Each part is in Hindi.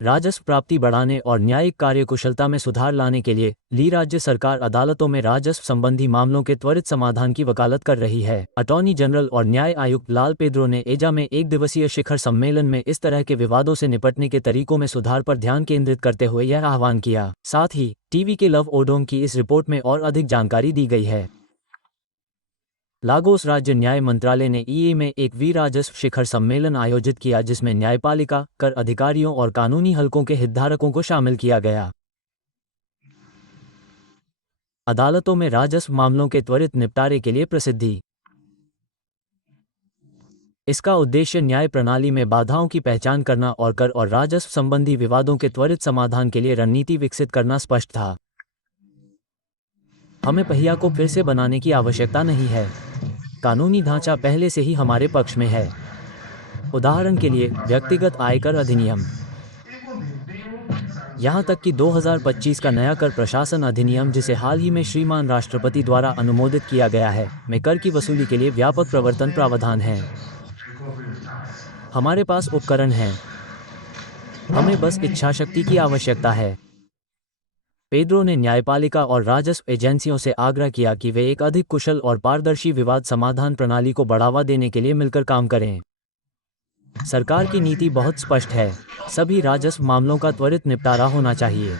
राजस्व प्राप्ति बढ़ाने और न्यायिक कार्यकुशलता में सुधार लाने के लिए राज्य सरकार अदालतों में राजस्व संबंधी मामलों के त्वरित समाधान की वकालत कर रही है। अटॉर्नी जनरल और न्याय आयुक्त लाल पेद्रो ने एजा में एक दिवसीय शिखर सम्मेलन में इस तरह के विवादों से निपटने के तरीकों में सुधार पर ध्यान केंद्रित करते हुए यह आह्वान किया। साथ ही टीवी के लव ओडोंग की इस रिपोर्ट में और अधिक जानकारी दी गई है। लागोस राज्य न्याय मंत्रालय ने ईए में एक राजस्व शिखर सम्मेलन आयोजित किया जिसमें न्यायपालिका, कर अधिकारियों और कानूनी हलकों के हितधारकों को शामिल किया गया। अदालतों में राजस्व मामलों के त्वरित निपटारे के लिए प्रसिद्धि। इसका उद्देश्य न्याय प्रणाली में बाधाओं की पहचान करना और कर और राजस्व संबंधी विवादों के त्वरित समाधान के लिए रणनीति विकसित करना स्पष्ट था। हमें पहिया को फिर से बनाने की आवश्यकता नहीं है। कानूनी ढांचा पहले से ही हमारे पक्ष में है। उदाहरण के लिए व्यक्तिगत आयकर अधिनियम, यहाँ तक कि 2025 का नया कर प्रशासन अधिनियम जिसे हाल ही में श्रीमान राष्ट्रपति द्वारा अनुमोदित किया गया है, में कर की वसूली के लिए व्यापक प्रवर्तन प्रावधान हैं। हमारे पास उपकरण हैं, हमें बस इच्छाशक्ति की आवश्यकता है। पेद्रो ने न्यायपालिका और राजस्व एजेंसियों से आग्रह किया कि वे एक अधिक कुशल और पारदर्शी विवाद समाधान प्रणाली को बढ़ावा देने के लिए मिलकर काम करें। सरकार की नीति बहुत स्पष्ट है, सभी राजस्व मामलों का त्वरित निपटारा होना चाहिए।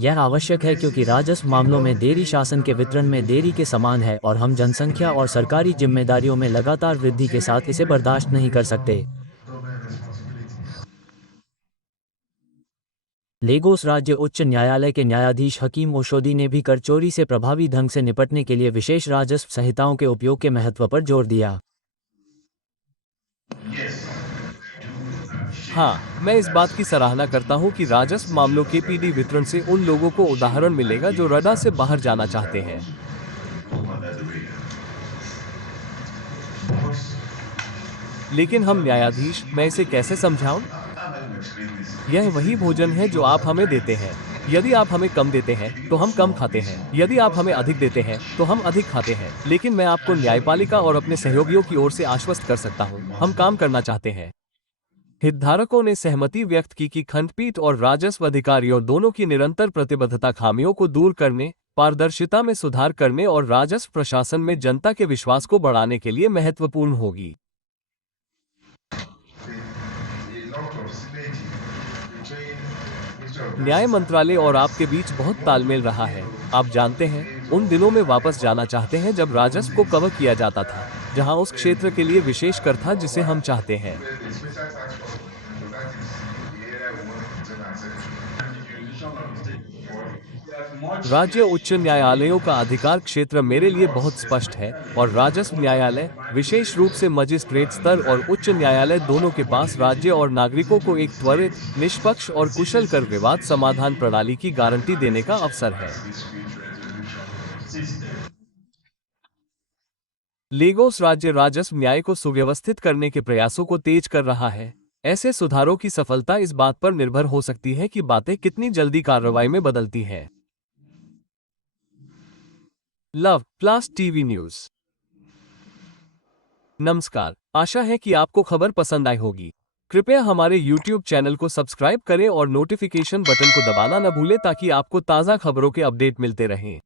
यह आवश्यक है क्योंकि राजस्व मामलों में देरी शासन के वितरण में देरी के समान है और हम जनसंख्या और सरकारी जिम्मेदारियों में लगातार वृद्धि के साथ इसे बर्दाश्त नहीं कर सकते। लेगोस राज्य उच्च न्यायालय के न्यायाधीश हकीम ओशोदी ने भी कर चोरी से प्रभावी ढंग से निपटने के लिए विशेष राजस्व संहिताओं के उपयोग के महत्व पर जोर दिया। हाँ, मैं इस बात की सराहना करता हूँ कि राजस्व मामलों के पीडी वितरण से उन लोगों को उदाहरण मिलेगा जो रडा से बाहर जाना चाहते हैं। लेकिन हम न्यायाधीश, मैं इसे कैसे समझाऊं? यह वही भोजन है जो आप हमें देते हैं। यदि आप हमें कम देते हैं तो हम कम खाते हैं, यदि आप हमें अधिक देते हैं तो हम अधिक खाते हैं। लेकिन मैं आपको न्यायपालिका और अपने सहयोगियों की ओर से आश्वस्त कर सकता हूं, हम काम करना चाहते हैं। हितधारकों ने सहमति व्यक्त की कि खंडपीठ और राजस्व अधिकारियों दोनों की निरंतर प्रतिबद्धता खामियों को दूर करने, पारदर्शिता में सुधार करने और राजस्व प्रशासन में जनता के विश्वास को बढ़ाने के लिए महत्वपूर्ण होगी। न्याय मंत्रालय और आपके बीच बहुत तालमेल रहा है। आप जानते हैं, उन दिनों में वापस जाना चाहते हैं जब राजस्व को कवर किया जाता था, जहां उस क्षेत्र के लिए विशेष कर था जिसे हम चाहते हैं। राज्य उच्च न्यायालयों का अधिकार क्षेत्र मेरे लिए बहुत स्पष्ट है और राजस्व न्यायालय, विशेष रूप से मजिस्ट्रेट स्तर और उच्च न्यायालय दोनों के पास राज्य और नागरिकों को एक त्वरित, निष्पक्ष और कुशल कर विवाद समाधान प्रणाली की गारंटी देने का अवसर है। लेगोस राज्य राजस्व न्याय को सुव्यवस्थित करने के प्रयासों को तेज कर रहा है। ऐसे सुधारों की सफलता इस बात पर निर्भर हो सकती है कि बातें कितनी जल्दी कार्रवाई में बदलती हैं। Love plus TV news. नमस्कार, आशा है कि आपको खबर पसंद आई होगी। कृपया हमारे YouTube चैनल को सब्सक्राइब करें और नोटिफिकेशन बटन को दबाना न भूलें ताकि आपको ताज़ा खबरों के अपडेट मिलते रहें।